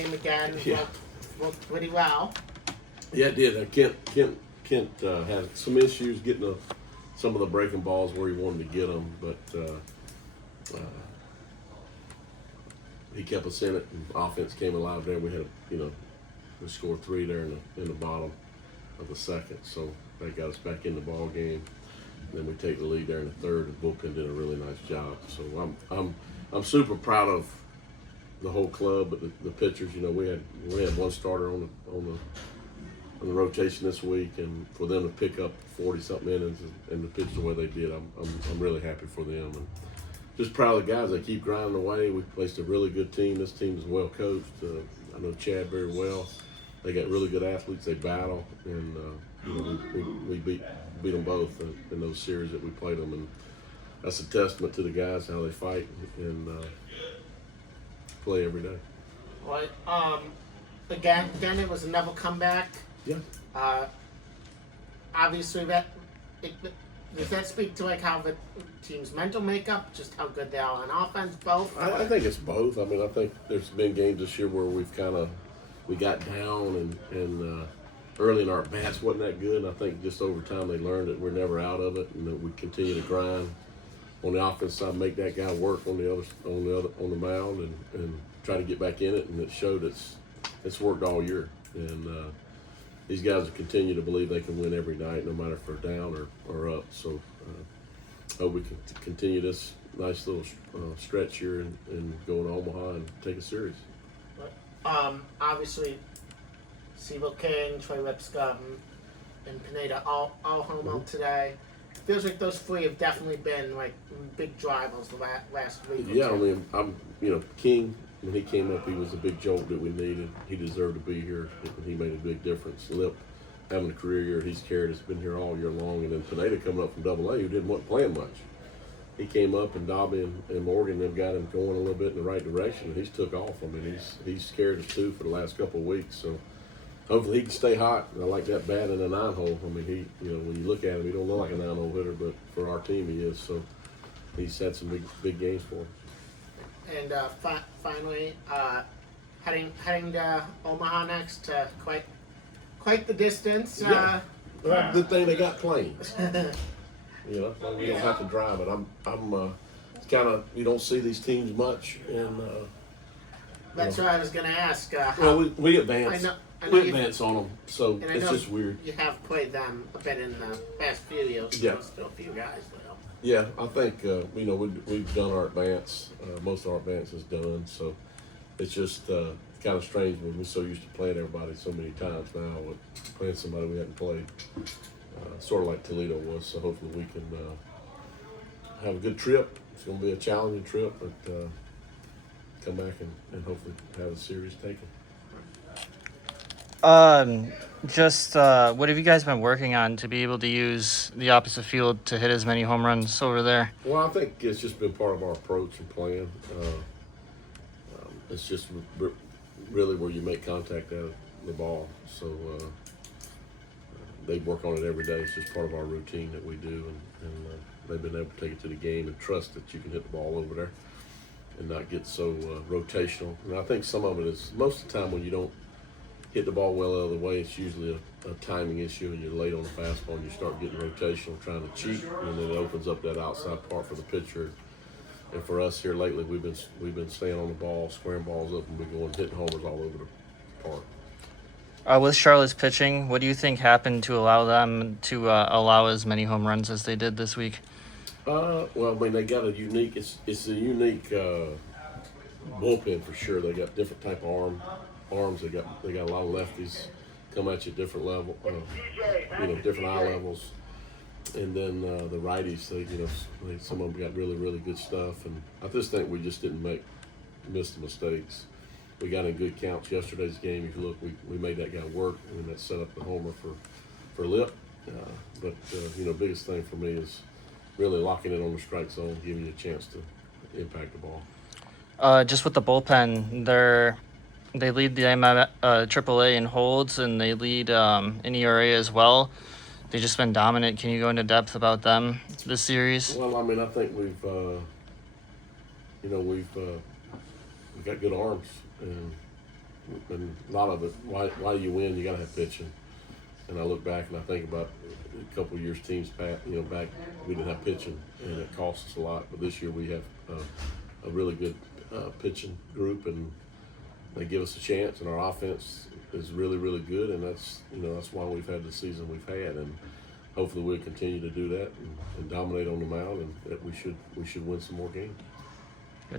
game again. Yeah. Worked pretty well. Yeah, it did. Kent had some issues getting some of the breaking balls where he wanted to get them, but he kept us in it, and offense came alive there. We had, we scored 3 there in the bottom of the second, so that got us back in the ball game. Then we take the lead there in the third, and bullpen did a really nice job. So I'm super proud of the whole club, but the pitchers. We had one starter on the rotation this week, and for them to pick up 40-something innings and to pitch the way they did, I'm really happy for them, and just proud of the guys. They keep grinding away. We placed a really good team. This team is well coached. I know Chad very well. They got really good athletes. They battle, and we beat them both in those series that we played them, and that's a testament to the guys, how they fight and play every day. Well, again, it was another comeback. Yeah. Obviously, does that speak to how the team's mental makeup, just how good they are on offense, both? I think it's both. I mean, I think there's been games this year where we got down and early in our bats wasn't that good. And I think just over time they learned that we're never out of it, and that we continue to grind on the offense side, make that guy work on the mound, and try to get back in it. And it showed it's worked all year. And these guys will continue to believe they can win every night, no matter if they're down or up. So hope we can continue this nice little stretch here and go to Omaha and take a series. Obviously, Seaver King, Trey Lipscomb, and Pineda all home out today. Feels like those three have definitely been big drivers the last week. Yeah, I mean, King, when he came up, he was a big jolt that we needed. He deserved to be here. He made a big difference. Lip having a career year, he's carried us, been here all year long. And then Pineda coming up from AA, who didn't want to play much. He came up, and Dobby and Morgan, they've got him going a little bit in the right direction. And he's took off. I mean, he's carried us too for the last couple of weeks. So hopefully he can stay hot. I like that bat in the 9-hole. I mean, when you look at him, he don't look like a 9-hole hitter, but for our team he is. So he's had some big games for him. And finally, heading to Omaha next. Quite the distance. Yeah. Good thing they got planes. We don't have to drive it. I'm kind of, you don't see these teams much, and that's what I was going to ask. We advance. We advance on them, so it's just weird. You have played them a bit in the past few years. Yeah. Still a few guys though. Yeah, I think we've done our advance. Most of our advance is done, so it's just kind of strange when we're so used to playing everybody so many times now. With playing somebody we hadn't played, sort of like Toledo was. So hopefully we can have a good trip. It's going to be a challenging trip, but come back and hopefully have the series taken. What have you guys been working on to be able to use the opposite field to hit as many home runs over there? Well, I think it's just been part of our approach and plan. It's just really where you make contact out of the ball. So they work on it every day. It's just part of our routine that we do, and they've been able to take it to the game and trust that you can hit the ball over there and not get so rotational. And I think some of it is, most of the time when you don't hit the ball well out of the way, it's usually a timing issue, and you're late on the fastball and you start getting rotational, trying to cheat, and then it opens up that outside part for the pitcher. And for us here lately, we've been staying on the ball, squaring balls up, and we're going hitting homers all over the park. With Charlotte's pitching, what do you think happened to allow them to allow as many home runs as they did this week? Well, I mean, they got a unique. It's a unique bullpen for sure. They got different type of arms. They got a lot of lefties come at you at different level, different eye levels, and then the righties. Some of them got really, really good stuff. And I just think we just didn't miss the mistakes. We got in good counts yesterday's game. If you look, we made that guy work, and that set up the homer for Lip. But biggest thing for me is really locking it on the strike zone, giving you a chance to impact the ball. Just with the bullpen, they lead the AAA in holds, and they lead in ERA as well. They've just been dominant. Can you go into depth about them this series? Well, I mean, I think we've got good arms, and and a lot of it, why you win, you got to have pitching. And I look back and I think about a couple of years teams back, we didn't have pitching, and it cost us a lot. But this year we have a really good pitching group, and they give us a chance. And our offense is really, really good, and that's why we've had the season we've had. And hopefully we'll continue to do that and dominate on the mound, and that we should win some more games.